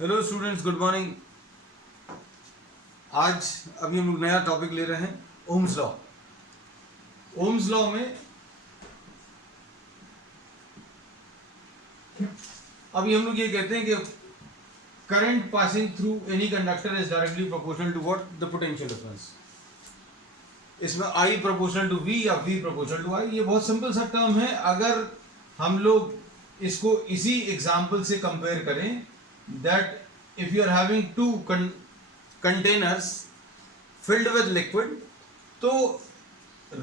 Hello students, good morning. आज अभी हम लोग नया टॉपिक ले रहे हैं, ओम्स लॉ। ओम्स लॉ में अभी हम लोग ये कहते हैं कि current passing through any conductor is directly proportional to what the potential difference. इसमें I प्रोपोर्शनल टू V या V प्रोपोर्शनल टू I, ये बहुत सिंपल सा टर्म है। अगर हम लोग इसको इसी एग्जांपल से कंपेयर करें, that if you are having two containers filled with liquid, तो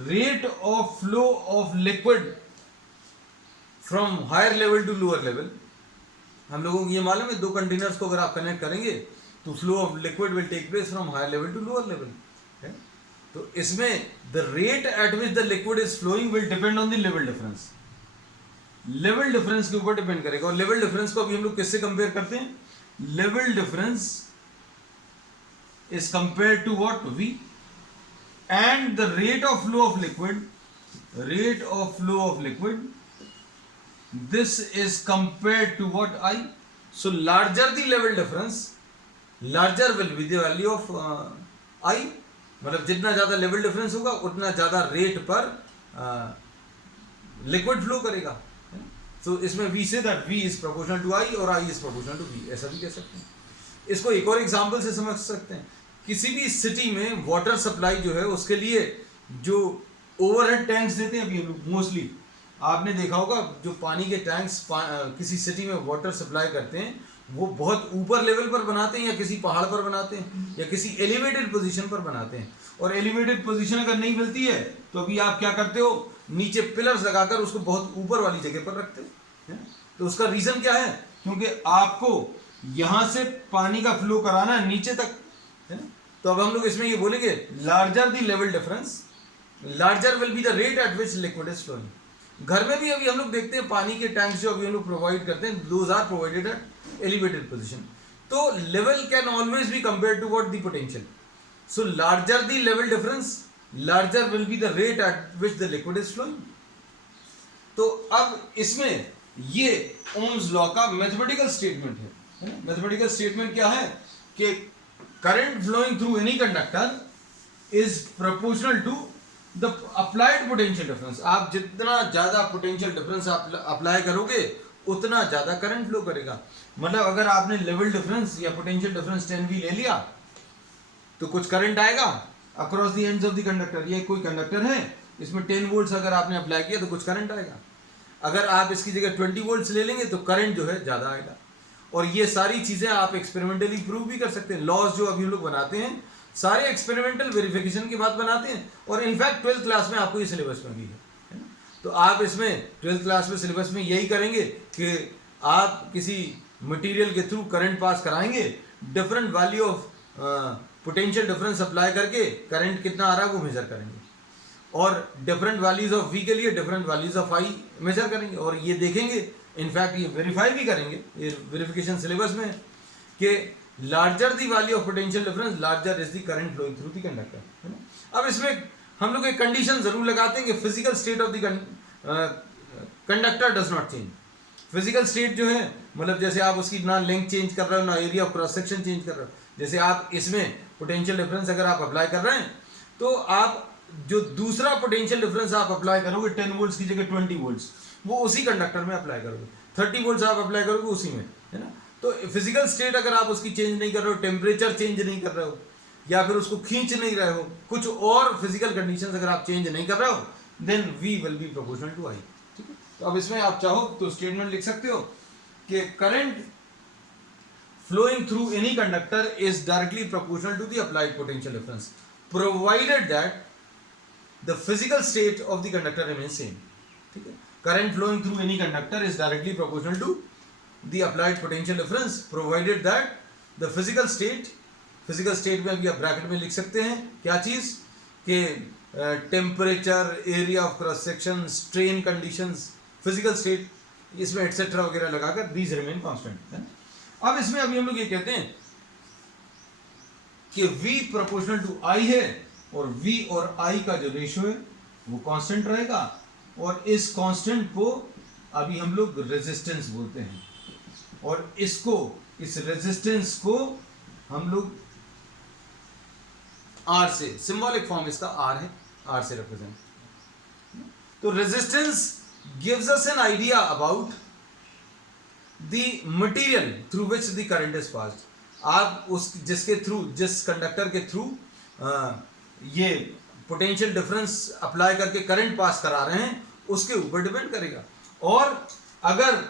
rate of flow of liquid from higher level to lower level, हम लोगों को ये मालूम है, दो कंटेनर्स को अगर आप कनेक्ट करेंगे तो flow of liquid will take place from higher level to lower level. तो इसमें the rate at which the liquid is flowing will depend on the level difference. Level difference के ऊपर डिपेंड करेगा। और लेवल डिफरेंस को अभी हम लोग किससे कंपेयर करते हैं? Level difference is compared to what? V, and the rate of flow of liquid, this is compared to what? I. So larger the level difference, larger will be the value of I। मतलब जितना ज्यादा level difference होगा उतना ज्यादा rate पर liquid flow करेगा। तो इसमें V से that V is proportional to I और I is proportional to V, ऐसा भी कह सकते हैं। इसको एक और एग्जांपल से समझ सकते हैं। किसी भी सिटी में वाटर सप्लाई जो है, उसके लिए जो ओवरहेड टैंक्स देते हैं, अभी हम लोग मोस्टली आपने देखा होगा, जो पानी के टैंक्स किसी सिटी में वाटर सप्लाई करते हैं, वो बहुत ऊपर लेवल पर बनाते हैं या किसी पहाड़ पर बनाते हैं या किसी एलिवेटेड पोजीशन पर बनाते हैं। और एलिवेटेड पोजीशन अगर नहीं मिलती है तो अभी आप क्या करते हो, नीचे पिलर्स लगाकर उसको बहुत ऊपर वाली जगह पर रखते हो। तो उसका रीजन क्या है? क्योंकि आपको यहां से पानी का फ्लो कराना है नीचे तक। तो अब हम लोग इसमें ये बोलेंगे, larger the level difference, larger will be the rate at which liquid is flowing. घर में भी अभी हम लोग देखते हैं पानी के टैंक्स जो अभी हम लोग प्रोवाइड करते हैं, those are provided at elevated position. तो level can always be compare to what the potential. So larger the level difference, larger will be the rate at which the liquid is flowing. तो अब इसमें ये Ohm's law का mathematical statement है। Mathematical statement क्या है कि current flowing through any conductor is proportional to the applied potential difference। आप जितना ज्यादा potential difference आप अप्लाई करोगे उतना ज्यादा करंट फ्लो करेगा। मतलब अगर आपने लेवल डिफरेंस या पोटेंशियल डिफरेंस 10V ले लिया तो कुछ करंट आएगा across the ends of the conductor. ये कोई कंडक्टर है, इसमें 10 वोल्ट्स अगर आपने अप्लाई किया तो कुछ करंट आएगा। अगर आप इसकी जगह 20 वोल्ट्स ले लेंगे तो करंट जो है ज्यादा आएगा। और ये सारी चीजें आप एक्सपेरिमेंटली प्रूव भी कर सकते हैं। लॉज जो अभी हम लोग बनाते हैं सारे एक्सपेरिमेंटल वेरिफिकेशन के बाद बनाते हैं। और इनफैक्ट 12th क्लास में आपको ये सिलेबस में भी है ना। तो आप इसमें 12th क्लास में सिलेबस में यही करेंगे कि आप किसी मटेरियल के थ्रू करंट पास कराएंगे, different value of potential difference apply करके करंट कितना आ रहा है वो मेजर करेंगे, और डिफरेंट वैल्यूज ऑफ V के लिए different values of I measure करेंगे। और ये देखेंगे, इनफैक्ट ये वेरीफाई भी करेंगे, ये वेरिफिकेशन सिलेबस में, कि larger the value of potential difference, larger is the current flowing through the conductor, है ना। अब इसमें हम लोग एक कंडीशन जरूर लगाते हैं कि physical state of the conductor does not change. Physical state जो है, मतलब जैसे आप उसकी ना लेंथ चेंज कर रहे हो ना area of cross section change कर रहे हो। जैसे आप इसमें पोटेंशियल डिफरेंस अगर आप अप्लाई कर रहे हैं तो आप जो दूसरा पोटेंशियल डिफरेंस आप अप्लाई करोगे 10 वोल्ट्स की जगह 20 वोल्ट्स, वो उसी कंडक्टर में अप्लाई करोगे। 30 वोल्ट्स आप अप्लाई करोगे उसी में, है ना। तो फिजिकल स्टेट अगर आप उसकी चेंज नहीं कर रहे हो, टेम्परेचर चेंज नहीं कर रहे हो, या फिर उसको खींच नहीं रहे हो, कुछ और फिजिकल कंडीशंस अगर आप चेंज नहीं कर रहे हो, then V will be proportional to I। ठीक है। तो अब इसमें आप चाहो तो स्टेटमेंट लिख सकते हो कि current flowing through any conductor is directly proportional to the applied potential difference, provided that the physical state of the conductor remains same। ठीक है। current flowing through any conductor is directly proportional to the applied potential difference, provided that the physical state में भी आप bracket में लिख सकते हैं क्या चीज, कि temperature, area of cross section, strain conditions, physical state, इसमें एटसेट्रा वगैरह लगाकर दीज रिमेन कांस्टेंट, है। अब इसमें अभी हम लोग ये कहते हैं कि V प्रोपोर्शनल टू I है, और V और I का जो रेशियो है वो कांस्टेंट रहेगा, और इस कांस्टेंट को अभी हम लोग रेजिस्टेंस बोलते हैं, और इसको इस रेजिस्टेंस को हम लोग R से, सिंबॉलिक फॉर्म इसका R है, R से रिप्रेजेंट। तो resistance gives us an idea about the material through which the current is passed. आप उस जिसके थ्रू, जिस कंडक्टर के थ्रू ये पोटेंशियल डिफरेंस अप्लाई करके करंट पास करा रहे हैं, उसके ऊपर डिपेंड करेगा। और अगर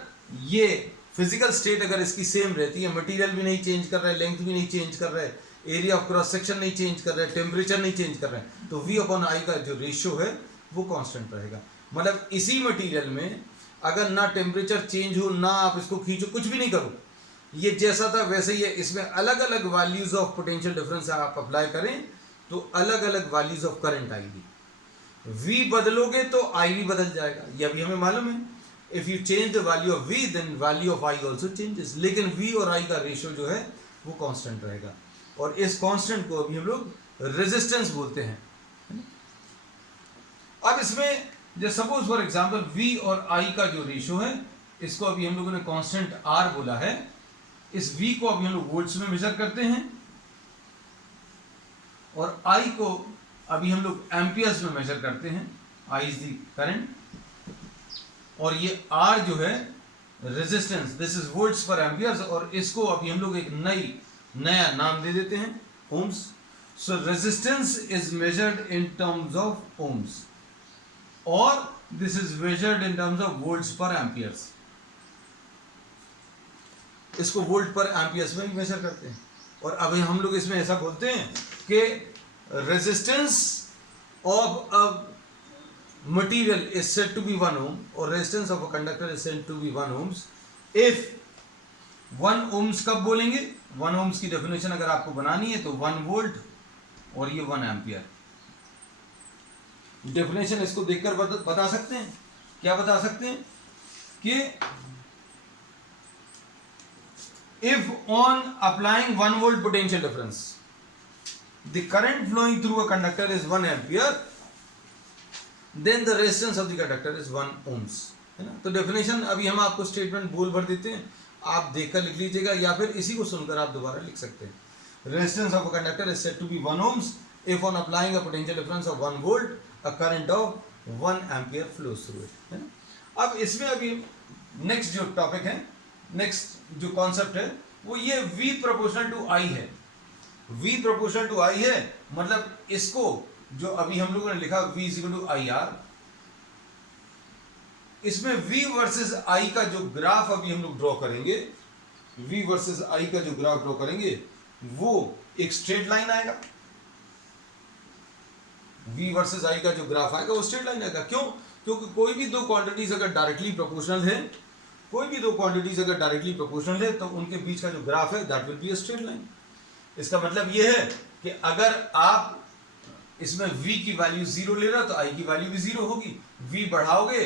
ये फिजिकल स्टेट अगर इसकी सेम रहती है, मटेरियल भी नहीं चेंज कर रहा है, लेंथ भी नहीं चेंज कर रहा है, एरिया ऑफ क्रॉस सेक्शन नहीं चेंज कर रहा है, टेम्परेचर नहीं चेंज कर रहा है, तो V अपॉन I का जो रेशियो है वो कांस्टेंट रहेगा। मतलब इसी मटेरियल में अगर ना टेम्परेचर चेंज हो, ना आप इसको खींचो, कुछ भी नहीं करो, ये जैसा था वैसे ही है। इसमें अलग अलग वैल्यूज ऑफ पोटेंशियल डिफरेंस आप अप्लाई करें तो अलग अलग वैल्यूज ऑफ करंट आएगी। V बदलोगे तो I भी बदल जाएगा, ये अभी हमें मालूम है। If you change the value of V then value of I also changes, लेकिन V और I का रेशियो जो है वो कांस्टेंट रहेगा। और इस कांस्टेंट को अभी हम लोग रेजिस्टेंस बोलते हैं। अब इसमें जो सपोज फॉर एग्जांपल V और I का जो रेशियो है, इसको अभी हम लोगों ने कांस्टेंट R बोला है। इस V को अभी हम लोग वोल्ट्स में मेजर करते हैं और I को अभी हम लोग एम्पियर्स में मेजर करते हैं। I इज द करंट और ये R जो है resistance, this is volts per amperes, और इसको अभी हम लोग एक नया नाम दे देते हैं, ohms. So resistance is measured in terms of ohms और this is measured in terms of volts per amperes. इसको वोल्ट पर एम्पियर्स में मेजर करते हैं। और अभी हम लोग इसमें ऐसा बोलते हैं कि resistance of a material is said to be 1 ohm और resistance of a conductor is said to be 1 ohms if 1 ohms कब बोलेंगे? 1 ohms की डेफिनेशन अगर आपको बनानी है तो 1 वोल्ट और ये 1 एम्पियर। डेफिनेशन इसको देखकर बता सकते हैं, क्या बता सकते हैं कि if on applying 1 volt potential difference the current flowing through a conductor is 1 ampere then the resistance of the conductor is 1 ohms, है ना। तो डेफिनेशन अभी हम आपको स्टेटमेंट बोल भर देते हैं, आप देखकर लिख लीजिएगा या फिर इसी को सुनकर आप दोबारा लिख सकते हैं। Resistance of a conductor is said to be 1 ohms if on applying a potential difference of 1 volt a current of 1 ampere flows through it, है ना। अब इसमें अभी नेक्स्ट जो टॉपिक है, नेक्स्ट जो कॉन्सेप्ट है वो ये V प्रोपोर्शनल टू I है। V प्रोपोर्शनल टू I है, मतलब इसको जो अभी हम लोगों ने लिखा V is equal to IR, इसमें V वर्सेस I का जो ग्राफ अभी हम लोग ड्रॉ करेंगे, V वर्सेस I का जो ग्राफ ड्रॉ करेंगे वो एक स्ट्रेट लाइन आएगा। V वर्सेस I का जो ग्राफ आएगा वो स्ट्रेट लाइन आएगा। क्यों? क्योंकि कोई भी दो क्वांटिटीज अगर डायरेक्टली प्रोपोर्शनल है, कोई भी दो क्वांटिटीज अगर डायरेक्टली प्रोपोर्शनल है तो उनके बीच का जो ग्राफ है that will be a straight line. इसका मतलब ये है कि अगर आप इसमें V की वैल्यू 0 ले रहा तो I की वैल्यू भी 0 होगी। V बढ़ाओगे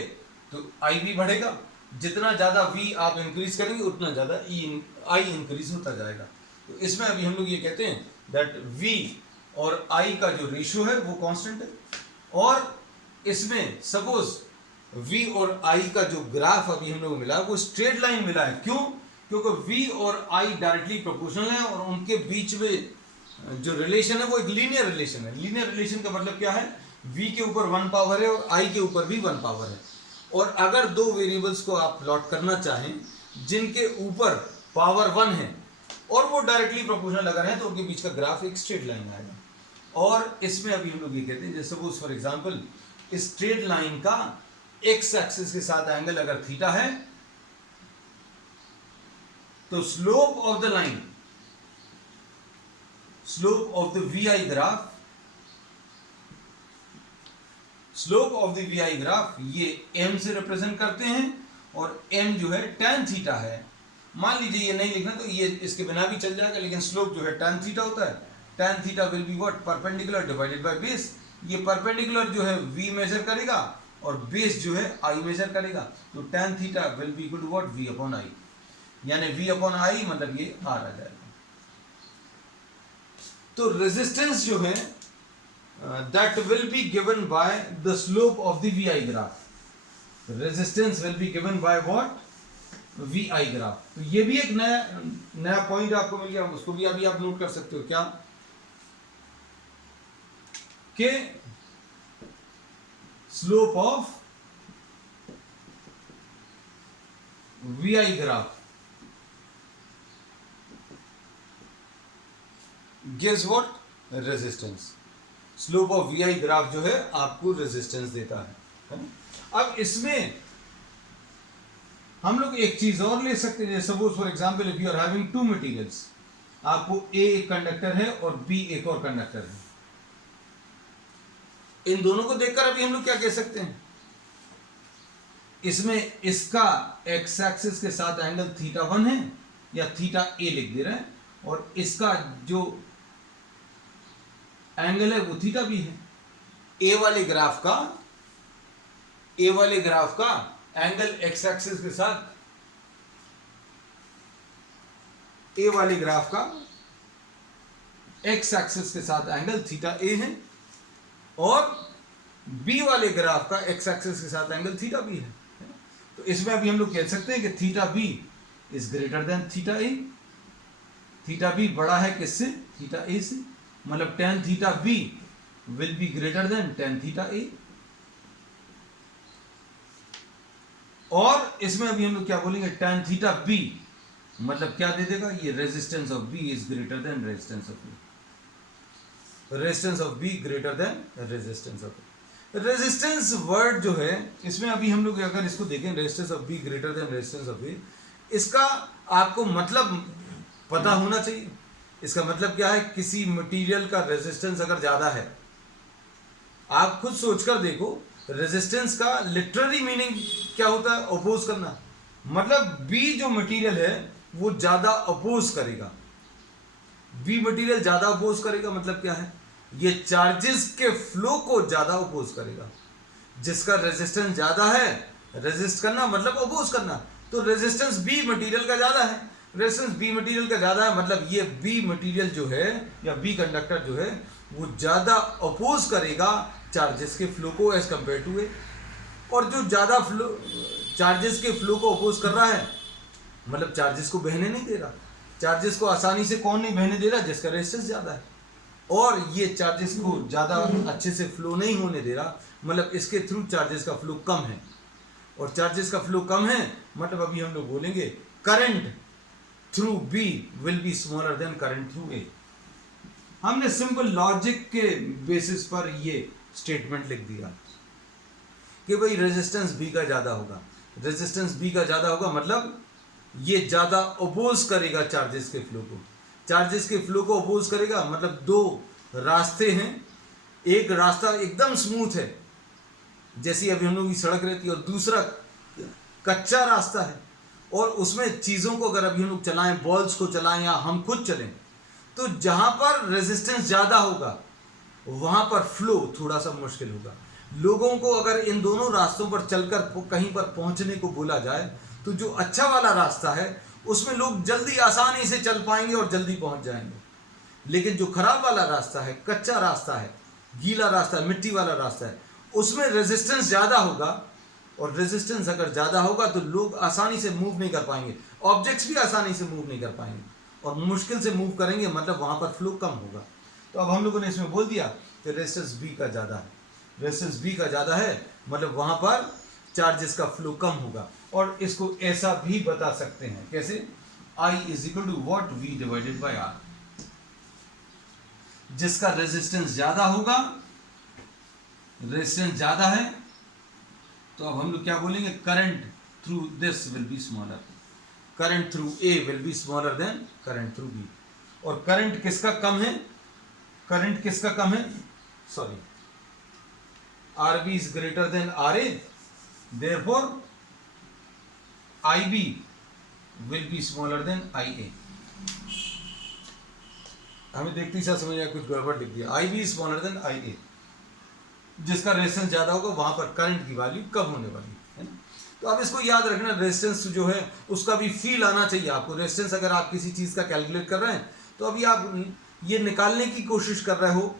तो I भी बढ़ेगा, जितना ज्यादा V आप इंक्रीज करेंगे उतना ज्यादा I इंक्रीज होता जाएगा। तो इसमें अभी हम लोग ये कहते हैं दैट V और I का जो रेशियो है वो कांस्टेंट है। और इसमें सपोज V और I का जो ग्राफ अभी हम लोग मिला वो स्ट्रेट लाइन मिला है। क्यों? क्योंकि V और I डायरेक्टली प्रोपोर्शनल है और उनके बीच में जो रिलेशन है वो एक लीनियर रिलेशन है। लीनियर रिलेशन का मतलब क्या है? V के ऊपर 1 पावर है और I के ऊपर भी 1 पावर है। और अगर दो वेरिएबल्स को आप प्लॉट करना चाहें जिनके ऊपर पावर 1 है और वो डायरेक्टली प्रोपोर्शनल अगर है तो उनके बीच का ग्राफ एक स्ट्रेट लाइन आएगा। और इसमें अभी हम लोग ये कहते हैं जैसे सपोज फॉर एग्जांपल इस स्ट्रेट लाइन का एक्स एक्सिस के साथ एंगल अगर थीटा है तो slope of the line, slope of the VI graph, slope of the VI graph ये m से रिप्रेजेंट करते हैं और m जो है tan थीटा है। मान लीजिए ये नहीं लिखना तो ये इसके बिना भी चल जाएगा, लेकिन स्लोप जो है tan थीटा होता है। tan theta will be what? Perpendicular divided by base. ये परपेंडिकुलर जो है V मेजर करेगा और बेस जो है I मेजर करेगा। तो tan theta will be equal to what? V upon I, यानी V अपॉन I मतलब ये R आ जाएगा। तो रेजिस्टेंस जो है that will be given by the slope of the VI graph. Resistance will be given by what? VI graph. तो ये भी एक नया पॉइंट आपको मिल गया, उसको भी अभी आप नोट कर सकते हो। क्या कि slope of VI graph gives what? Resistance. Slope of VI graph जो है आपको रेजिस्टेंस देता है ना? अब इसमें हम लोग एक चीज और ले सकते हैं, suppose for example if you are having two materials, आपको A एक कंडक्टर है और B एक और कंडक्टर है। इन दोनों को देखकर अभी हम लोग क्या कह सकते हैं, इसमें इसका एक्स एक्सिस के साथ एंगल θ1 है या θA लिख दे रहे हैं, और इसका जो एंगल है वो θB है। ए वाले ग्राफ का एंगल एक्स एक्सिस के साथ, ए वाले ग्राफ का एक्स एक्सिस के साथ एंगल θA है, और बी वाले ग्राफ का एक्स एक्सिस के साथ एंगल θB है। तो इसमें अभी हम लोग कह सकते हैं कि θB is greater than θA। θB बड़ा है किससे? θA से, मतलब tan θB will be greater than tan θA। और इसमें अभी हम लोग क्या बोलेंगे, tan θB मतलब क्या दे देगा, ये resistance of B is greater than resistance of B, resistance of B greater than resistance of A। Resistance word जो है इसमें अभी हम लोग अगर इसको देखें, resistance of B greater than resistance of A, इसका आपको मतलब पता होना चाहिए। इसका मतलब क्या है, किसी मटेरियल का रेजिस्टेंस अगर ज्यादा है, आप खुद सोचकर देखो, रेजिस्टेंस का लिटरली मीनिंग क्या होता है? अपोज करना। मतलब B जो मटेरियल है वो ज्यादा अपोज करेगा। B मटेरियल ज्यादा अपोज करेगा मतलब क्या है, ये चार्जेस के फ्लो को ज्यादा अपोज करेगा। जिसका रेजिस्टेंस ज्यादा है, रेजिस्ट करना मतलब अपोज करना, तो रेजिस्टेंस B मटेरियल का ज्यादा है। रेजिस्टेंस B मटेरियल का ज्यादा है मतलब ये B मटेरियल जो है या B कंडक्टर जो है वो ज्यादा अपोज करेगा चार्जेस के फ्लो को एज कंपेयर टू ए। और जो ज्यादा फ्लो चार्जेस के फ्लो को अपोज कर रहा है मतलब चार्जेस को बहने नहीं दे रहा। चार्जेस को आसानी से कौन नहीं बहने दे रहा? जिसका रेजिस्टेंस ज्यादा है। और ये चार्जेस को ज्यादा अच्छे से फ्लो नहीं होने दे रहा, मतलब इसके थ्रू चार्जेस का फ्लो कम है। और चार्जेस का फ्लो कम है मतलब अभी हम लोग बोलेंगे current through B will be smaller than current through A। हमने सिंपल लॉजिक के बेसिस पर ये स्टेटमेंट लिख दिया कि भाई रेजिस्टेंस B का ज्यादा होगा। रेजिस्टेंस B का ज्यादा होगा मतलब ये ज्यादा अपोज करेगा चार्जेस के फ्लो को। चार्जेस के फ्लो को अपोज करेगा मतलब दो रास्ते हैं, एक रास्ता एकदम स्मूथ है जैसी अभी हम लोग की सड़क रहती है, और दूसरा कच्चा रास्ता है, और उसमें चीज़ों को अगर अभी हम लोग चलाएं, बॉल्स को चलाएं या हम खुद चलें, तो जहां पर रेजिस्टेंस ज़्यादा होगा वहां पर फ्लो थोड़ा सा मुश्किल होगा। लोगों को अगर इन दोनों रास्तों पर चलकर कहीं पर पहुंचने को बोला जाए तो जो अच्छा वाला रास्ता है उसमें लोग जल्दी आसानी से चल पाएंगे और जल्दी पहुंच जाएंगे। लेकिन जो खराब वाला रास्ता है, कच्चा रास्ता है, गीला रास्ता है, मिट्टी वाला रास्ता है, उसमें रेजिस्टेंस ज़्यादा होगा, और रेजिस्टेंस अगर ज़्यादा होगा तो लोग आसानी से मूव नहीं कर पाएंगे, ऑब्जेक्ट्स भी आसानी से मूव नहीं कर पाएंगे, और मुश्किल से मूव करेंगे मतलब वहाँ पर फ्लो कम होगा। तो अब हम लोगों ने इसमें बोल दिया कि रेजिस्टेंस B का ज़्यादा है। रेजिस्टेंस B का ज़्यादा है मतलब वहाँ पर चार्जेस का फ्लो कम होगा। और इसको ऐसा भी बता सकते हैं, कैसे? I is equal to what V divided by R। जिसका रेजिस्टेंस ज़्यादा होगा, रेजिस्टेंस ज़्यादा है, तो अब हम लोग क्या बोलेंगे, current through this will be smaller. Current through A will be smaller than current through B। और करंट किसका कम है? करंट किसका कम है? Sorry, RB is greater than RA, therefore IB will be smaller than IA। हमें देखते ही साथ समझ आया कुछ गड़बड़ लिख दिया। IB is smaller than IA। जिसका रेजिस्टेंस ज्यादा होगा वहां पर करंट की वैल्यू कम होने वाली है ना। तो आप इसको याद रखना, रेजिस्टेंस जो है उसका भी फील आना चाहिए आपको। रेजिस्टेंस अगर आप किसी चीज का कैलकुलेट कर रहे हैं तो अभी आप ये निकालने की कोशिश कर रहे हो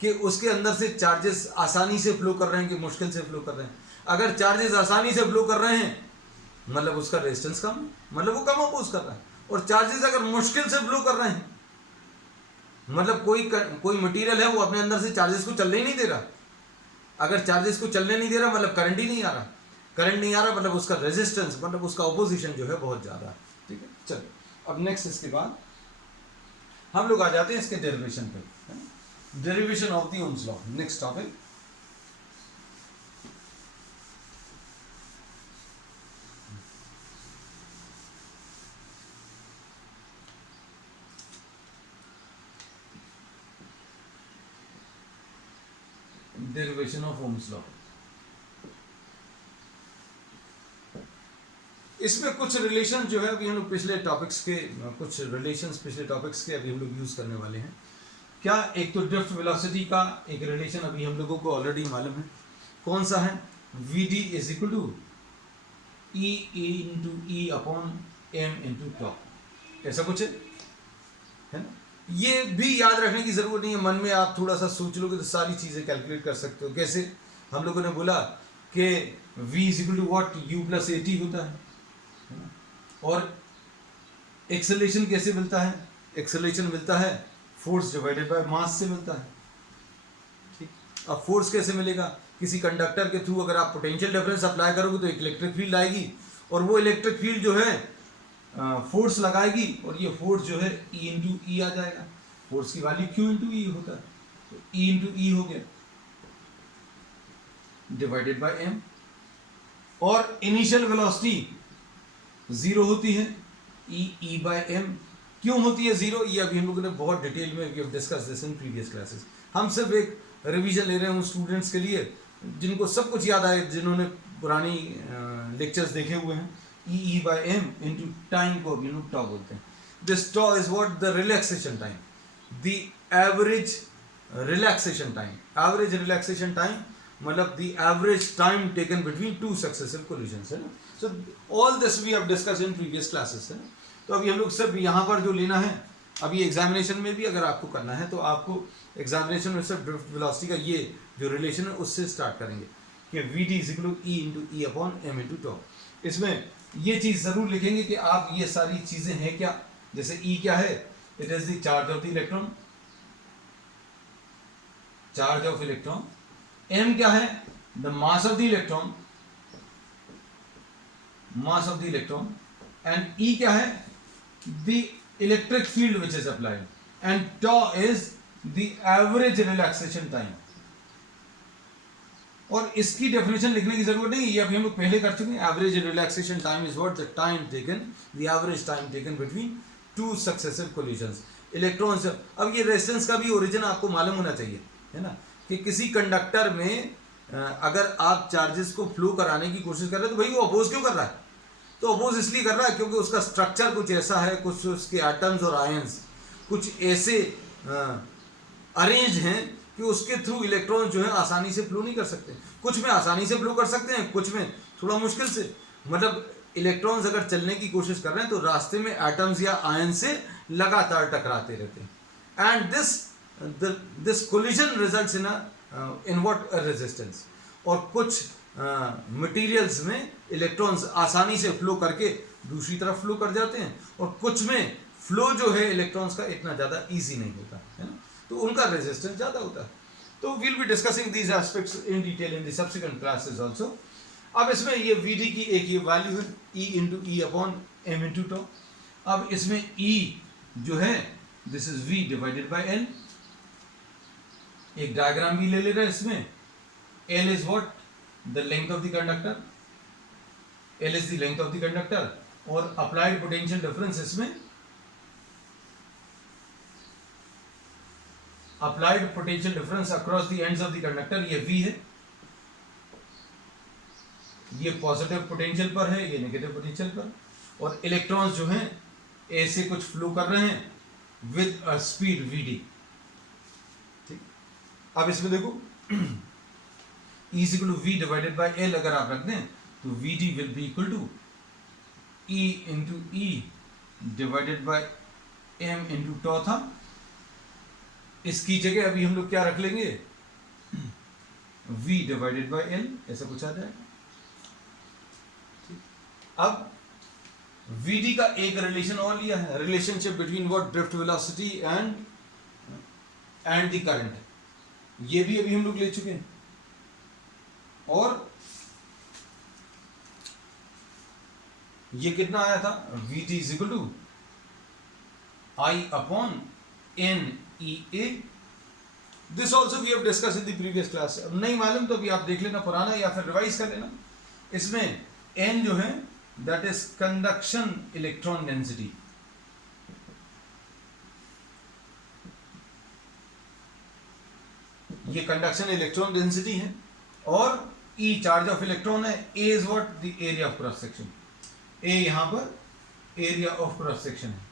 कि उसके अंदर से चार्जेस आसानी से फ्लो कर रहे हैं कि मुश्किल से फ्लो कर रहे हैं। अगर चार्जेस आसानी से फ्लो कर रहे हैं मतलब उसका रेजिस्टेंस कम है, मतलब वो कम अपोज कर रहा है। और चार्जेस अगर मुश्किल से फ्लो कर रहे हैं, मतलब कोई मटेरियल है वो अपने अंदर से चार्जेस को चलने ही नहीं दे रहा। अगर चार्जेस को चलने नहीं दे रहा मतलब करंट ही नहीं आ रहा, करंट नहीं आ रहा मतलब उसका रेजिस्टेंस, मतलब उसका ऑपोजिशन जो है बहुत ज़्यादा है। ठीक है, चलो अब नेक्स्ट इसके बाद हम लोग आ जाते हैं इसके डेरिवेशन पे, derivation of the Ohm's law, next topic. Derivation of Ohm's law, इसमें कुछ रिलेशन जो है अभी हम लोग पिछले टॉपिक्स के, कुछ रिलेशंस पिछले टॉपिक्स के अभी हम लोग यूज करने वाले हैं। क्या, एक तो ड्रिफ्ट वेलोसिटी का एक रिलेशन अभी हम लोगों को ऑलरेडी मालूम है, कौन सा है, V D is equal to E into e upon m into tau, ऐसा कुछ है ना। ये भी याद रखने की जरूरत नहीं है, मन में आप थोड़ा सा सोच लोगे तो सारी चीजें कैलकुलेट कर सकते हो। कैसे, हम लोगों ने बोला कि v is equal to what, u plus a t होता है ना? और एक्सेलरेशन कैसे मिलता है, एक्सेलरेशन मिलता है फोर्स डिवाइडेड बाय मास से मिलता है। ठीक, अब फोर्स कैसे मिलेगा, किसी कंडक्टर के थ्रू अगर आप पोटेंशियल डिफरेंस अप्लाई करोगे तो एक इलेक्ट्रिक फील्ड आएगी, और वो इलेक्ट्रिक फील्ड जो है फोर्स लगाएगी, और ये फोर्स जो है E इंटू ई आ जाएगा, फोर्स की वैल्यू Q इंटू ई होता है, तो E इंटू ई हो गया डिवाइडेड बाय m। और इनिशियल वेलोसिटी जीरो होती है, ई बाय एम। क्यों होती है जीरो, ये अभी हम लोगों ने बहुत डिटेल में we have discuss this in previous classes. हम सिर्फ एक रिवीजन ले रहे हैं उन स्टूडेंट्स के लिए जिनको सब कुछ याद आए, जिन्होंने पुरानी लेक्चर्स देखे हुए हैं। E by M into time को यू नो टॉ बोलते हैं। This tau is what, the relaxation time, the average relaxation time. Average relaxation time मतलब the average time taken between two successive collisions, है ना। So all this we have discussed in previous classes, है ना। तो अभी हम लोग सब यहाँ पर जो लेना है, अभी एग्जामिनेशन में भी अगर आपको करना है तो आपको एग्जामिनेशन में सब ड्रिफ्ट वेलोसिटी का ये जो रिलेशन है उससे स्टार्ट करेंगे कि V D is equal to E into e upon m into tau. इसमें ये चीज़ ज़रूर लिखेंगे कि आप ये सारी चीज़ें हैं क्या, जैसे ई क्या है, it is the charge of the electron, charge of electron. m क्या है, the mass of the electron, mass of the electron. And E क्या है, the electric field which is applied. And toe is the average relaxation time. और इसकी definition लिखने की जरूरत नहीं, ये अभी हम लोग पहले कर चुके हैं। Average relaxation time is what, the time taken, the average time taken between two successive collisions electrons. अब ये रेजिस्टेंस का भी ओरिजिन आपको मालूम होना चाहिए, है ना, कि किसी कंडक्टर में अगर आप चार्जेस को फ्लो कराने की कोशिश कर रहे हैं तो भाई वो अपोज क्यों कर रहा है, तो अपोज इसलिए कर रहा है क्योंकि उसका स्ट्रक्चर कुछ ऐसा है, कुछ उसके एटम्स और आयंस कुछ ऐसे अरेंज हैं कि उसके थ्रू इलेक्ट्रॉन जो है आसानी से फ्लो नहीं कर सकते। कुछ में आसानी से फ्लो कर सकते हैं, कुछ में थोड़ा मुश्किल से। मतलब इलेक्ट्रॉन्स अगर चलने की कोशिश कर रहे हैं तो रास्ते में एटम्स या आयन से लगातार टकराते रहते हैं। And this collision results in what, resistance. और कुछ मटेरियल्स में इलेक्ट्रॉन्स आसानी से फ्लो करके दूसरी तरफ फ्लो कर जाते हैं, और कुछ में फ्लो जो है इलेक्ट्रॉन्स का इतना ज़्यादा इजी नहीं होता है ना, तो उनका रेजिस्टेंस ज़्यादा होता है। तो we'll be discussing these aspects in detail in the subsequent classes also. अब इसमें ये वी डी की एक ये वैल्यू है E into e upon m into tau. अब इसमें ई जो है this is V divided by L. एक डायग्राम भी ले ले रहे हैं इसमें। L is what, the length of the conductor, L is the length of the conductor. और अप्लाइड पोटेंशियल डिफरेंस इसमें, applied potential difference across the ends of the conductor, ये V है। ये पॉजिटिव पोटेंशियल पर है, ये नेगेटिव पोटेंशियल पर। और इलेक्ट्रॉन्स जो हैं ऐसे कुछ फ्लो कर रहे हैं विद अ स्पीड vd। ठीक, अब इसमें देखो E is equal to V divided by L अगर आप रख दें तो vd will be equal to E into e divided by m into tau था। इसकी जगह अभी हम लोग क्या रख लेंगे, v डिवाइडेड बाय l, ऐसा कुछ आ जाएगा। अब VD का एक रिलेशन और लिया है, relationship between what drift velocity and the current, ये भी अभी हम लोग ले चुके हैं। और ये कितना आया था, VT is equal to I upon NEA। This also we have discuss in the previous class. अब नहीं मालूम तो अभी आप देख लेना पुराना या फिर रिवाइज कर लेना। इसमें N जो है that is conduction electron density, ये कंडक्शन इलेक्ट्रॉन डेंसिटी है, और E चार्ज ऑफ इलेक्ट्रॉन है, A is what the area of cross section, A यहां पर एरिया ऑफ क्रॉस सेक्शन है।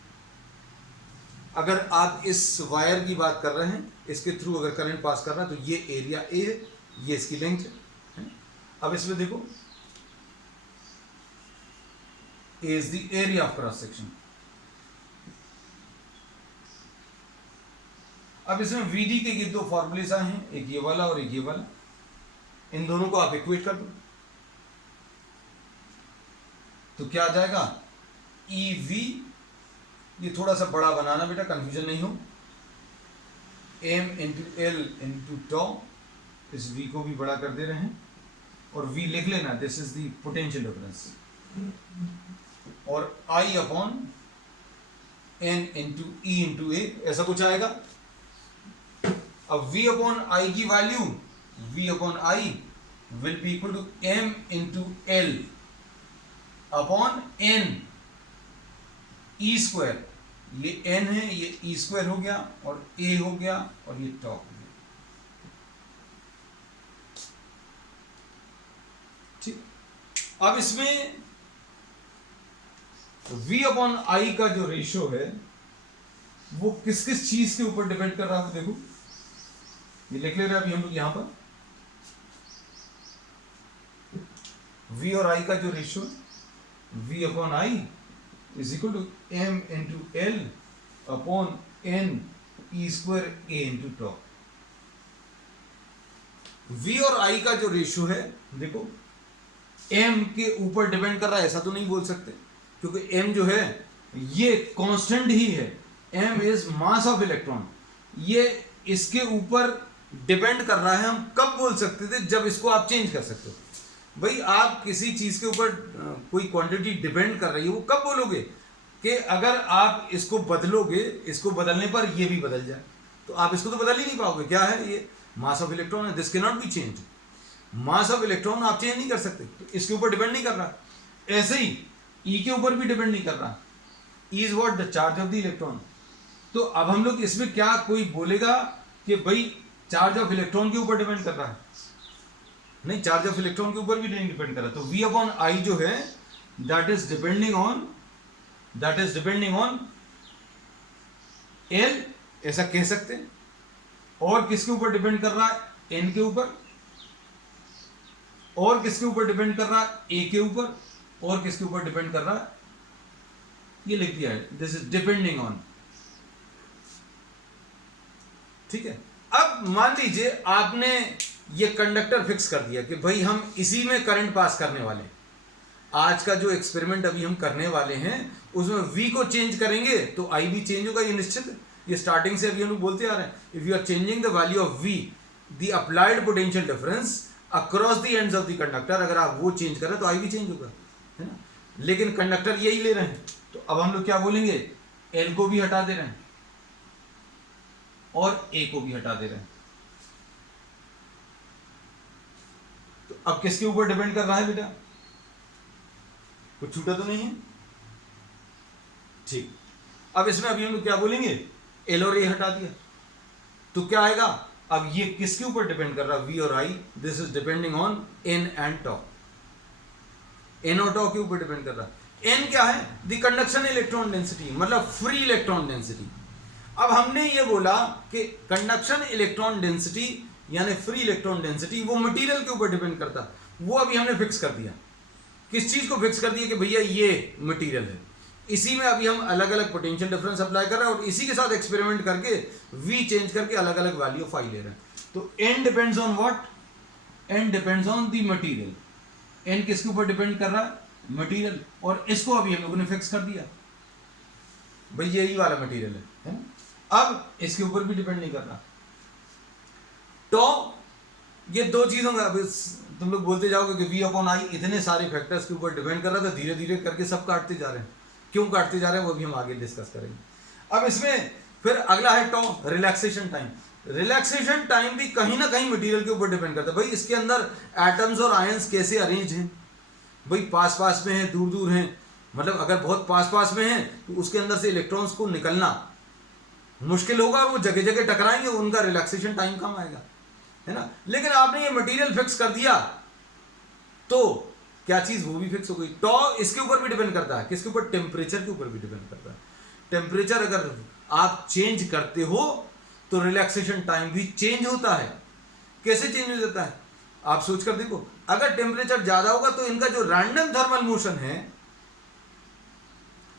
अगर आप इस वायर की बात कर रहे हैं, इसके थ्रू अगर करंट पास कर रहा है तो ये एरिया A है, ये इसकी लेंथ है। अब इसमें देखो A is the area of cross section। अब इसमें VD के ये दो फॉर्मूलेस आए हैं, एक ये वाला और एक ये वाला, इन दोनों को आप इक्वेट कर दो तो क्या आ जाएगा, EV, ये थोड़ा सा बड़ा बनाना बेटा, कंफ्यूजन नहीं हो, M इंटू L इंटू टॉ, इस V को भी बड़ा कर दे रहे हैं, और V लिख लेना, this is the potential difference, और I upon N into E into A, ऐसा कुछ आएगा। अब V अपॉन I की value, V upon I will be equal to M into L upon N E square, ये N है, ये E square हो गया, और A हो गया, और ये टॉप हो गया। ठीक, अब इसमें V अपॉन I का जो रेशियो है वो किस किस चीज के ऊपर डिपेंड कर रहा है, देखो ये लिख ले रहे हैं अभी हम लोग यहां पर, V और I का जो ratio V upon I is equal to M into L upon N E square A into tau. V और I का जो रेशियो है देखो M के ऊपर डिपेंड कर रहा है, ऐसा तो नहीं बोल सकते, क्योंकि M जो है ये कांस्टेंट ही है, M is mass of electron, ये इसके ऊपर डिपेंड कर रहा है। हम कब बोल सकते थे, जब इसको आप चेंज कर सकते हो। भाई आप किसी चीज के ऊपर कोई क्वांटिटी डिपेंड कर रही है, वो कब बोलोगे कि अगर आप इसको बदलोगे, इसको बदलने पर ये भी बदल जाए, तो आप इसको तो बदल ही नहीं पाओगे। क्या है ये, मास ऑफ इलेक्ट्रॉन है, this can not be change. Mass of electron आप चेंज नहीं कर सकते, तो इसके ऊपर डिपेंड नहीं कर रहा। ऐसे ही E के ऊपर भी डिपेंड नहीं कर रहा, E is what the charge of the electron. तो अब हम लोग इसमें क्या कोई बोलेगा कि भाई चार्ज ऑफ इलेक्ट्रॉन के ऊपर डिपेंड कर रहा है, नहीं, चार्ज ऑफ इलेक्ट्रॉन के ऊपर भी नहीं डिपेंड कर रहा। तो V अपॉन I जो है that is depending on L, ऐसा कह सकते हैं। और किसके ऊपर डिपेंड कर रहा है, N के ऊपर, और किसके ऊपर डिपेंड कर रहा है, A के ऊपर, और किसके ऊपर डिपेंड कर रहा है, ये लिख दिया है, दिस इज डिपेंडिंग ऑन। ठीक है, अब मान लीजिए आपने ये कंडक्टर फिक्स कर दिया कि भाई हम इसी में करंट पास करने वाले हैं। आज का जो एक्सपेरिमेंट अभी हम करने वाले हैं उसमें V को चेंज करेंगे तो I भी चेंज होगा, ये निश्चित है। ये स्टार्टिंग से अभी हम लोग बोलते आ रहे हैं, if you are changing the value of V, the applied potential difference across the ends of the conductor, अगर आप वो चेंज करें तो I भी चेंज होगा, है ना। लेकिन कंडक्टर यही ले रहे हैं, तो अब हम लोग क्या बोलेंगे, L को भी हटा दे रहे हैं और A को भी हटा दे रहे हैं। तो अब किसके ऊपर डिपेंड कर रहा है बेटा, कुछ छूटा तो नहीं है। ठीक, अब इसमें अभी हम लोग क्या बोलेंगे, L और A हटा दिया तो क्या आएगा, अब ये किसके ऊपर डिपेंड कर रहा है, V और I, this is depending on N and tau, N और टॉ के ऊपर डिपेंड कर रहा है। N क्या है, द कंडक्शन इलेक्ट्रॉन डेंसिटी, मतलब फ्री इलेक्ट्रॉन डेंसिटी। अब हमने ये बोला कि कंडक्शन इलेक्ट्रॉन डेंसिटी यानी फ्री इलेक्ट्रॉन डेंसिटी वो मटेरियल के ऊपर डिपेंड करता, वो अभी हमने फिक्स कर दिया। किस चीज को फिक्स कर दिया कि भैया ये मटेरियल है, इसी में अभी हम अलग अलग पोटेंशियल डिफरेंस अप्लाई कर रहे हैं और इसी के साथ एक्सपेरिमेंट करके V चेंज करके अलग अलग वैल्यू ऑफ I ले रहे हैं। तो N depends on what, N depends on the material. N किसके ऊपर डिपेंड कर रहा है, मटेरियल, और इसको अभी हम लोगों ने फिक्स कर दिया भाई यही वाला मटेरियल है ना। अब इसके ऊपर भी डिपेंड नहीं कर रहा। तो ये दो चीजों का, तुम लोग बोलते जाओगे कि V अपॉन आई इतने सारे फैक्टर्स के ऊपर डिपेंड कर रहा था, धीरे धीरे करके सब काटते जा रहे हैं। क्यों काटते जा रहे हैं वो भी हम आगे डिस्कस करेंगे। अब इसमें फिर अगला है टॉ, रिलैक्सेशन टाइम। रिलैक्सेशन टाइम भी कहीं ना कहीं मटेरियल के ऊपर डिपेंड करता है। भाई इसके अंदर एटम्स और आयंस कैसे अरेंज हैं, भाई पास पास में हैं, दूर दूर हैं, मतलब अगर बहुत पास पास में हैं तो उसके अंदर से इलेक्ट्रॉन्स को निकलना मुश्किल होगा, और वो जगह जगह टकराएंगे, उनका रिलैक्सेशन टाइम कम आएगा, है ना। लेकिन आपने ये मटेरियल फिक्स कर दिया तो क्या चीज, वो भी फिक्स हो गई। टॉ इसके ऊपर भी डिपेंड करता है, किसके ऊपर, टेम्परेचर के ऊपर भी डिपेंड करता है। टेम्परेचर अगर आप चेंज करते हो तो रिलैक्सेशन टाइम भी चेंज होता है। कैसे चेंज हो जाता है आप सोच कर देखो। अगर टेम्परेचर ज्यादा होगा तो इनका जो रैंडम थर्मल मोशन है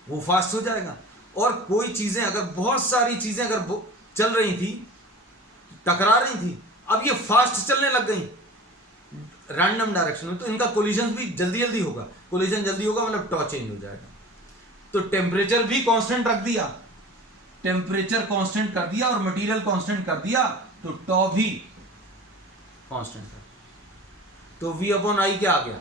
वो फास्ट हो जाएगा, और कोई चीजें अगर, बहुत सारी चीजें अगर चल रही थी, टकरा रही थी, अब ये फास्ट चलने लग गई रैंडम डायरेक्शन में, तो इनका कोलिजन भी जल्दी जल्दी होगा। कोलिजन जल्दी होगा मतलब टॉ चेंज हो जाएगा। तो टेम्परेचर भी कांस्टेंट रख दिया, टेम्परेचर कांस्टेंट कर दिया और मटेरियल कांस्टेंट कर दिया, तो टॉ भी कांस्टेंट है। तो V अपॉन आई क्या आ गया,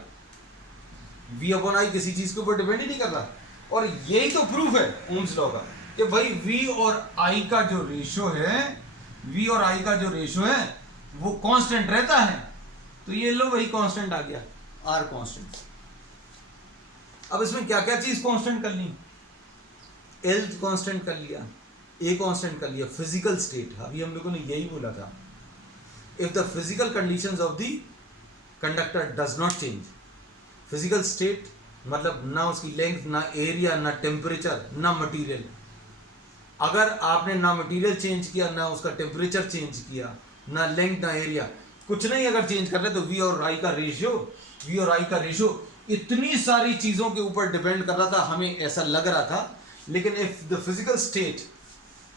V अपॉन आई किसी चीज के ऊपर डिपेंड ही नहीं कर रहा। और यही तो प्रूफ है ओम्स लॉ का कि भाई V और I का जो रेशो है, V और I का जो रेशो है वो कांस्टेंट रहता है। तो ये लो वही कांस्टेंट आ गया, R कांस्टेंट। अब इसमें क्या क्या चीज कांस्टेंट कर ली, L कांस्टेंट कर लिया, A कांस्टेंट कर लिया, फिजिकल स्टेट। अभी हम लोगों ने यही बोला था, if the physical conditions of the conductor does not change. Physical state मतलब ना उसकी लेंथ, ना एरिया, ना टेम्परेचर, ना मटेरियल। अगर आपने ना मटेरियल चेंज किया, ना उसका टेम्परेचर चेंज किया, ना लेंथ, ना एरिया, कुछ नहीं अगर चेंज कर रहे, तो V और I का रेशियो इतनी सारी चीजों के ऊपर डिपेंड कर रहा था, हमें ऐसा लग रहा था। लेकिन इफ द फिजिकल स्टेट,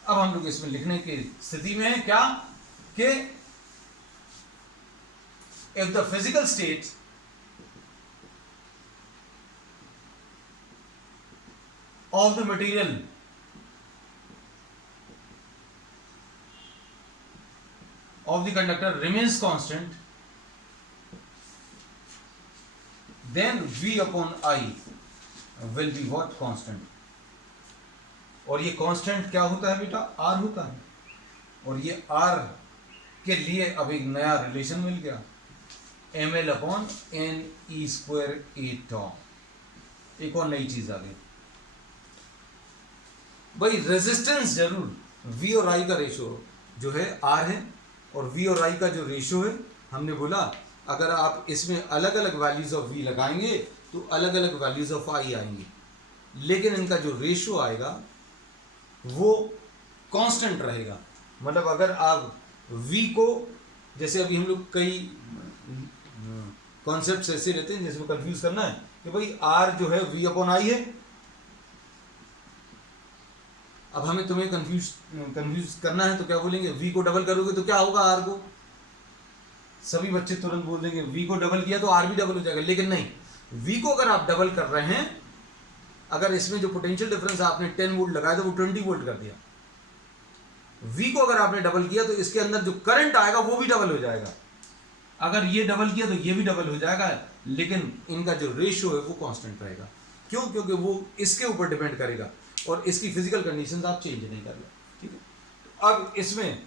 अब हम लोग इसमें लिखने की स्थिति में है क्या कि if the physical state of the material of the conductor remains constant, then V upon I will be what, constant। और ये कांस्टेंट क्या होता है बेटा, R होता है। और ये R के लिए अब एक नया रिलेशन मिल गया, ml upon n e square a टॉ। एक और नई चीज आ गई भाई, रेजिस्टेंस जरूर V और I का रेशो जो है R है, और V और I का जो रेशो है, हमने बोला अगर आप इसमें अलग अलग वैल्यूज ऑफ V लगाएंगे तो अलग अलग वैल्यूज ऑफ I आएंगी, लेकिन इनका जो रेशो आएगा वो कांस्टेंट रहेगा। मतलब अगर आप V को, जैसे अभी हम लोग कई कॉन्सेप्ट्स ऐसे रहते हैं जिसमें कंफ्यूज करना है कि भाई R जो है V अपॉन I है। अब हमें तुम्हें कंफ्यूज करना है तो क्या बोलेंगे, V को डबल करोगे तो क्या होगा R को, सभी बच्चे तुरंत बोल देंगे V को डबल किया तो R भी डबल हो जाएगा। लेकिन नहीं, V को अगर आप डबल कर रहे हैं, अगर इसमें जो पोटेंशियल डिफरेंस आपने 10 वोल्ट लगाया तो वो 20 वोल्ट कर दिया। V को अगर आपने डबल किया तो इसके अंदर जो करंट आएगा वो भी डबल हो जाएगा। अगर ये डबल किया तो ये भी डबल हो जाएगा, लेकिन इनका जो रेशियो है वो कांस्टेंट रहेगा। क्यों, क्योंकि वो इसके ऊपर डिपेंड करेगा और इसकी फिजिकल कंडीशंस आप चेंज नहीं कर रहे। ठीक है, तो अब इसमें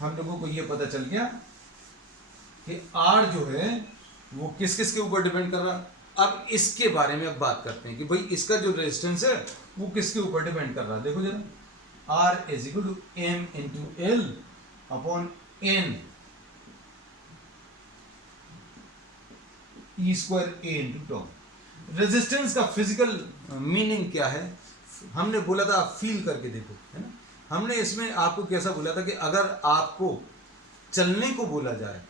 हम लोगों को ये पता चल गया कि R जो है वो किस किस के ऊपर डिपेंड कर रहा है। अब इसके बारे में अब बात करते हैं कि भाई इसका जो रेजिस्टेंस है वो किसके ऊपर डिपेंड कर रहा है। देखो जरा, R is equal to M into L upon N E square A into tau. Resistance का फिजिकल मीनिंग क्या है, हमने बोला था आप फील करके देखो, है ना। हमने इसमें आपको कैसा बोला था कि अगर आपको चलने को बोला जाए,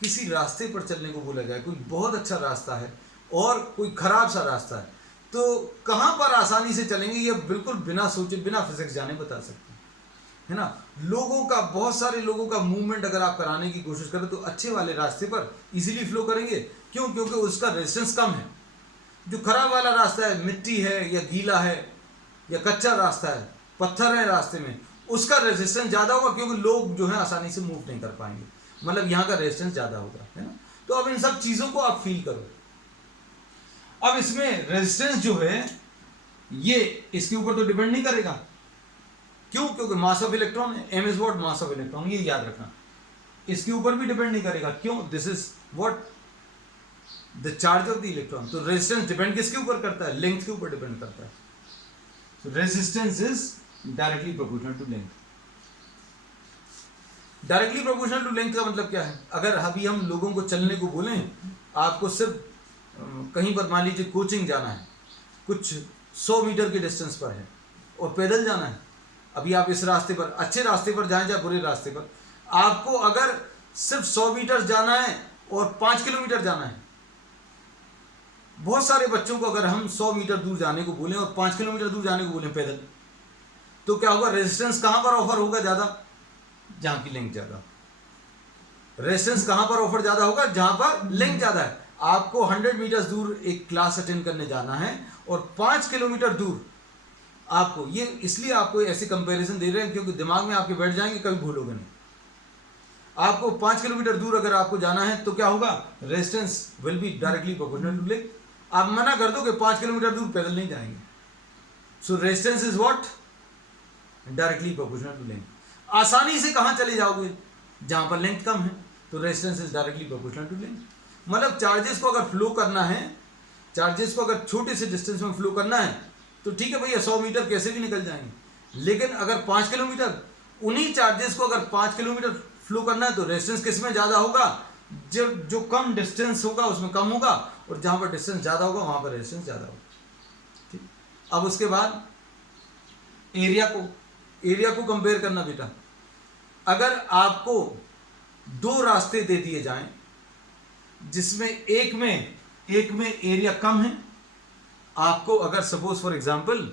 किसी रास्ते पर चलने को बोला जाए, कोई बहुत अच्छा रास्ता है और कोई खराब सा रास्ता है, तो कहाँ पर आसानी से चलेंगे ये बिल्कुल बिना सोचे, बिना फिजिक्स जाने बता सकते हैं, है ना। लोगों का, बहुत सारे लोगों का मूवमेंट अगर आप कराने की कोशिश करें तो अच्छे वाले रास्ते पर इजीली फ्लो करेंगे। क्यों, क्योंकि उसका रेजिस्टेंस कम है। जो खराब वाला रास्ता है, मिट्टी है या गीला है या कच्चा रास्ता है, पत्थर है रास्ते में, उसका रेजिस्टेंस ज़्यादा होगा क्योंकि लोग जो है आसानी से मूव नहीं कर पाएंगे, मतलब यहाँ का रेजिस्टेंस ज़्यादा होगा, है ना। तो अब इन सब चीज़ों को आप फील करो। अब इसमें रेजिस्टेंस जो है ये इसके ऊपर तो डिपेंड नहीं करेगा, क्यों? क्योंकि मास ऑफ इलेक्ट्रॉन है, m is what mass of electron, ये याद रखना। इसके ऊपर भी डिपेंड नहीं करेगा, क्यों? This is what the charge of the electron. तो रेजिस्टेंस डिपेंड किसके ऊपर करता है? लेंथ के ऊपर डिपेंड करता है। तो resistance is directly proportional to length. Directly proportional to length का मतलब क्या है? अगर अभी हम लोगों को चलने को बोलें, आपको सिर्फ कहीं पर मान लीजिए कोचिंग जाना है, कुछ 100 मीटर के डिस्टेंस पर है और पैदल जाना है। अभी आप इस रास्ते पर, अच्छे रास्ते पर जाएं या बुरे रास्ते पर, आपको अगर सिर्फ 100 मीटर जाना है और 5 किलोमीटर जाना है, बहुत सारे बच्चों को अगर हम 100 मीटर दूर जाने को बोलें और 5 किलोमीटर दूर जाने को बोलें पैदल, तो क्या होगा? रेजिस्टेंस कहां पर ऑफर होगा ज़्यादा? जहां की लेंथ ज़्यादा। रेजिस्टेंस कहां पर ऑफर ज़्यादा होगा? जहां पर लेंथ ज़्यादा है। आपको 100 मीटर दूर एक क्लास अटेंड करने जाना है और 5 किलोमीटर दूर आपको, ये इसलिए आपको ऐसे कंपैरिजन दे रहे हैं क्योंकि दिमाग में आपके बैठ जाएंगे, कभी भूलोगे नहीं। आपको 5 किलोमीटर दूर अगर आपको जाना है तो क्या होगा? Resistance will be directly proportional to length. आप मना कर दो कि 5 किलोमीटर दूर पैदल नहीं जाएंगे। So resistance is what? Directly proportional to length. आसानी से कहां चले जाओगे? जहां पर लेंथ कम है। तो resistance is directly proportional to length. मतलब चार्जेस को अगर फ्लो करना है, चार्जेस को अगर छोटे से डिस्टेंस में फ्लो करना है तो ठीक है भैया, 100 मीटर कैसे भी निकल जाएंगे। लेकिन अगर 5 किलोमीटर, उन्हीं चार्जेस को अगर 5 किलोमीटर फ्लो करना है तो रेजिस्टेंस किस में ज़्यादा होगा? जब जो कम डिस्टेंस होगा उसमें कम होगा, और जहां पर डिस्टेंस ज़्यादा होगा वहां पर रेजिस्टेंस ज़्यादा होगा। ठीक। अब उसके बाद एरिया को कंपेयर करना बेटा। अगर आपको 2 रास्ते दे दिए जाएं जिसमें एक में एरिया कम है, आपको अगर सपोज फॉर एग्जांपल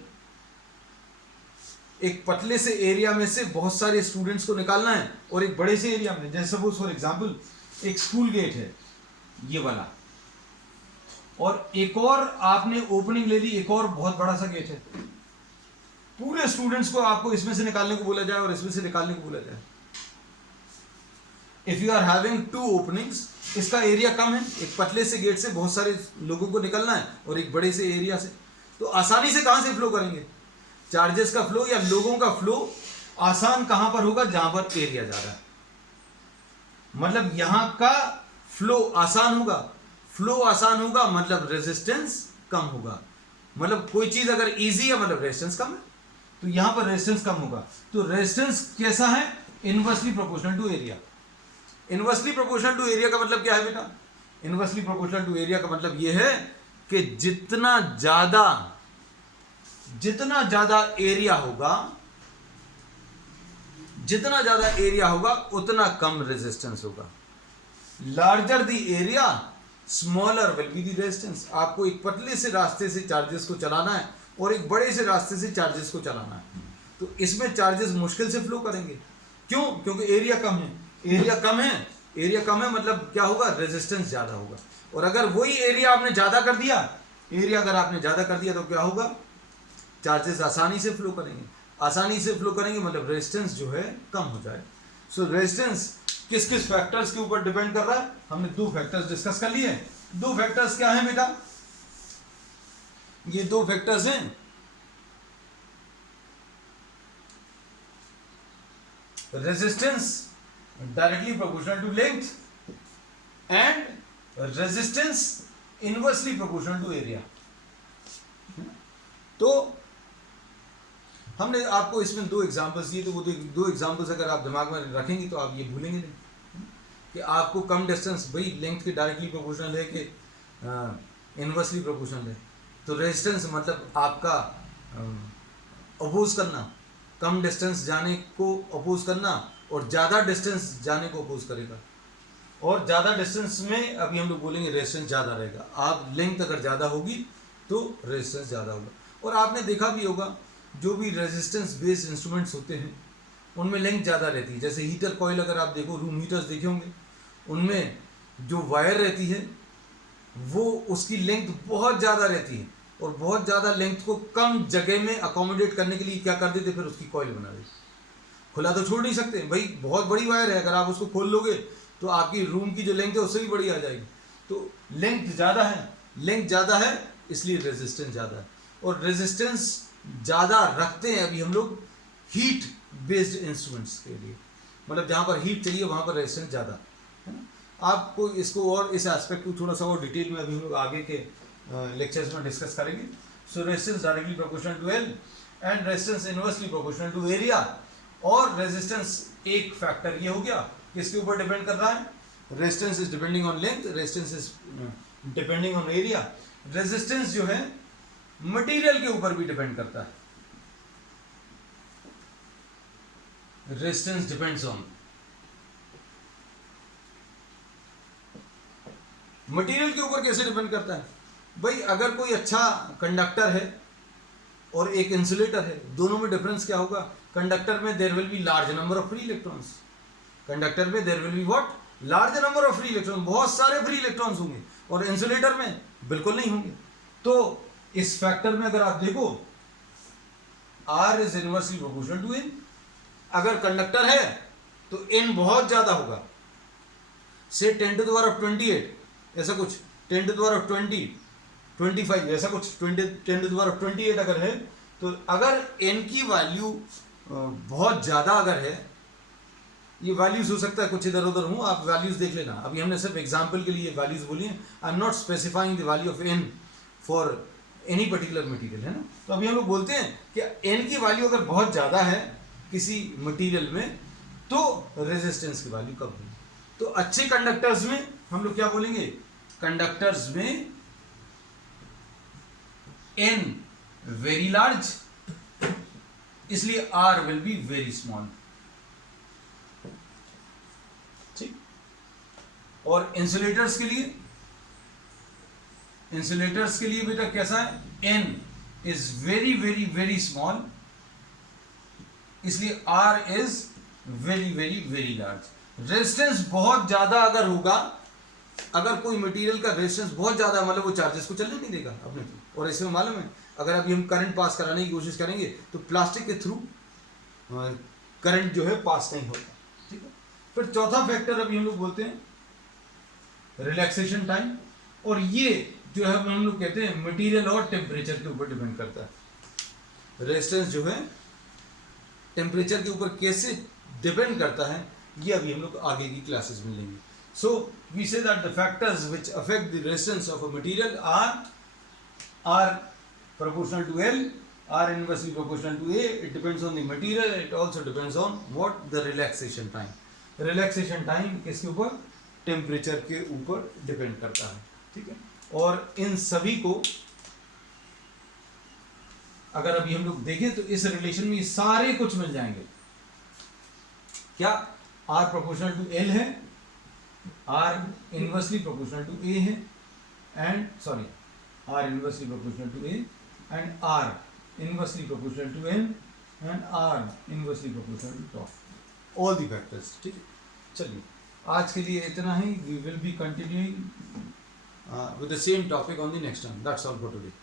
एक पतले से एरिया में से बहुत सारे स्टूडेंट्स को निकालना है और एक बड़े से एरिया में, जैसे सपोज फॉर एग्जांपल एक स्कूल गेट है ये वाला, और एक और आपने ओपनिंग ले ली, एक और बहुत बड़ा सा गेट है, पूरे स्टूडेंट्स को आपको इसमें से निकालने को बोला जाए और इसमें से निकालने को बोला जाए। If you are having 2 openings, इसका एरिया कम है, एक पतले से गेट से बहुत सारे लोगों को निकलना है और एक बड़े से एरिया से, तो आसानी से कहां से फ्लो करेंगे? चार्जेस का फ्लो या लोगों का फ्लो आसान कहां पर होगा? जहां पर एरिया ज्यादा है। मतलब यहां का फ्लो आसान होगा। फ्लो आसान होगा मतलब रेजिस्टेंस कम होगा। मतलब कोई चीज अगर इजी है मतलब रेजिस्टेंस कम है, तो यहां पर रेजिस्टेंस कम होगा। तो रेजिस्टेंस कैसा है? Inversely proportional to area. Inversely proportional to area का मतलब क्या है बेटा? इनवर्सली प्रोपोर्शनल टू एरिया का मतलब यह है कि जितना ज्यादा एरिया होगा उतना कम रेजिस्टेंस होगा। Larger the area smaller will be the resistance. आपको एक पतले से रास्ते से चार्जेस को चलाना है और एक बड़े से रास्ते से चार्जेस को चलाना है, तो इसमें चार्जेस मुश्किल से फ्लो करेंगे। क्यों? क्योंकि एरिया कम है। एरिया कम है मतलब क्या होगा? रेजिस्टेंस ज्यादा होगा। और अगर वही एरिया आपने ज्यादा कर दिया, तो क्या होगा? चार्जेस आसानी से फ्लो करेंगे मतलब रेजिस्टेंस जो है कम हो जाए। सो रेजिस्टेंस किस किस फैक्टर्स के ऊपर डिपेंड कर रहा है? हमने 2 फैक्टर्स डिस्कस कर लिए। 2 फैक्टर्स क्या हैं बेटा? ये 2 फैक्टर्स हैं, resistance directly proportional to length and resistance inversely proportional to area. तो हमने आपको इसमें 2 एग्जांपल्स दिए, तो वो 2 एग्जांपल्स अगर आप दिमाग में रखेंगे तो आप ये भूलेंगे नहीं कि आपको कम डिस्टेंस भाई लेंथ के डायरेक्टली प्रोपोर्शनल है कि इनवर्सली प्रोपोर्शनल है। तो रेजिस्टेंस मतलब आपका अपोज करना, कम डिस्टेंस जाने को अपोज करना और ज़्यादा डिस्टेंस जाने को अपोज करेगा। और ज़्यादा डिस्टेंस में अभी हम लोग बोलेंगे रेजिस्टेंस ज़्यादा रहेगा। आप लेंथ अगर ज़्यादा होगी तो रेजिस्टेंस ज़्यादा होगा। और आपने देखा भी होगा जो भी रेजिस्टेंस बेस्ड इंस्ट्रूमेंट्स होते हैं उनमें लेंथ ज़्यादा रहती है। जैसे हीटर कॉइल अगर आप देखो, रूम हीटर्स देखे होंगे, उनमें जो वायर रहती है वो उसकी लेंथ बहुत ज़्यादा रहती है और बहुत ज़्यादा लेंथ को कम जगह में अकोमोडेट करने के लिए क्या कर देते, फिर उसकी कॉइल बना देते। खुला तो छोड़ नहीं सकते भाई, बहुत बड़ी वायर है, अगर आप उसको खोल लोगे तो आपकी रूम की जो लेंथ है उससे भी बड़ी आ जाएगी। तो लेंथ ज़्यादा है, लेंथ ज़्यादा है इसलिए रेजिस्टेंस ज़्यादा है, और रेजिस्टेंस ज़्यादा रखते हैं अभी हम लोग हीट बेस्ड इंस्ट्रूमेंट्स के लिए, मतलब जहाँ पर हीट चाहिए वहाँ पर रेजिस्टेंस ज़्यादा है ना। आपको इसको और इस एस्पेक्ट को थोड़ा सा और डिटेल में अभी हम लोग आगे के लेक्चर्स में डिस्कस करेंगे। So resistance directly proportional to L and resistance inversely proportional to area. और रेजिस्टेंस एक फैक्टर ये हो गया, किसके ऊपर डिपेंड कर रहा है, resistance is depending on length, resistance is depending on area. Resistance जो है मटेरियल के ऊपर भी डिपेंड करता है, रेजिस्टेंस डिपेंड्स ऑन मटेरियल के ऊपर। कैसे डिपेंड करता है भाई, अगर कोई अच्छा कंडक्टर है और एक इंसुलेटर है, दोनों में डिफरेंस क्या होगा, कंडक्टर में there will be large number of free electrons, conductor में there will be what, large number of free electron, बहुत सारे फ्री इलेक्ट्रॉन्स होंगे, और इंसुलेटर में बिल्कुल नहीं होंगे। तो इस फैक्टर में अगर आप देखो R is inversely proportional to N। अगर कंडक्टर है तो N बहुत ज्यादा होगा, से 10 टू द पावर ऑफ 28 ऐसा कुछ, 10 टू द पावर ऑफ 20, 25 ऐसा कुछ, 10 टू द पावर ऑफ 28 अगर है, तो अगर N की वैल्यू बहुत ज़्यादा अगर है, ये वैल्यूज हो सकता है कुछ इधर उधर हूँ, आप वैल्यूज देख लेना, अभी हमने सिर्फ एग्जांपल के लिए वैल्यूज बोली हैं, I am not specifying the value of N for any particular material, है ना। तो अभी हम लोग बोलते हैं कि N की वैल्यू अगर बहुत ज़्यादा है किसी मटेरियल में, तो रेजिस्टेंस की वैल्यू कम होगी। तो अच्छे कंडक्टर्स में हम लोग क्या बोलेंगे, कंडक्टर्स में N वेरी लार्ज, इसलिए R will be very small, ठीक। और इंसुलेटर्स के लिए बेटा कैसा है, N is very very very small, इसलिए R is very very very large. Resistance बहुत ज्यादा अगर होगा, अगर कोई मटेरियल का रेजिस्टेंस बहुत ज्यादा है, मतलब वो चार्जेस को चलने नहीं देगा अपने को, और इसमें मालूम है अगर अभी हम करंट पास कराने की कोशिश करेंगे तो प्लास्टिक के थ्रू करंट जो है पास नहीं होता, ठीक है। फिर चौथा फैक्टर अभी हम लोग बोलते हैं रिलैक्सेशन टाइम, और ये जो है हम लोग कहते हैं मटेरियल और टेम्परेचर के ऊपर डिपेंड करता है। रेजिस्टेंस जो है टेम्परेचर के ऊपर कैसे डिपेंड करता है, ये अभी हम लोग आगे की क्लासेस में लेंगे। So we say that the factors which affect the resistance of a material are proportional to L, are inversely proportional to A. It depends on the material. It also depends on what the relaxation time. Relaxation time किसके ऊपर, temperature के ऊपर depend करता है, ठीक है। और इन सभी को अगर अभी हम लोग देखें तो इस रिलेशन में सारे कुछ मिल जाएंगे। क्या R प्रोपोर्शनल टू L है, R inversely proportional to A है, and sorry R inversely proportional to A and R inversely proportional to N and R inversely proportional to tau, all the factors, ठीक है। चलिए आज के लिए इतना ही, we will be continuing with the same topic on the next time. That's all for today.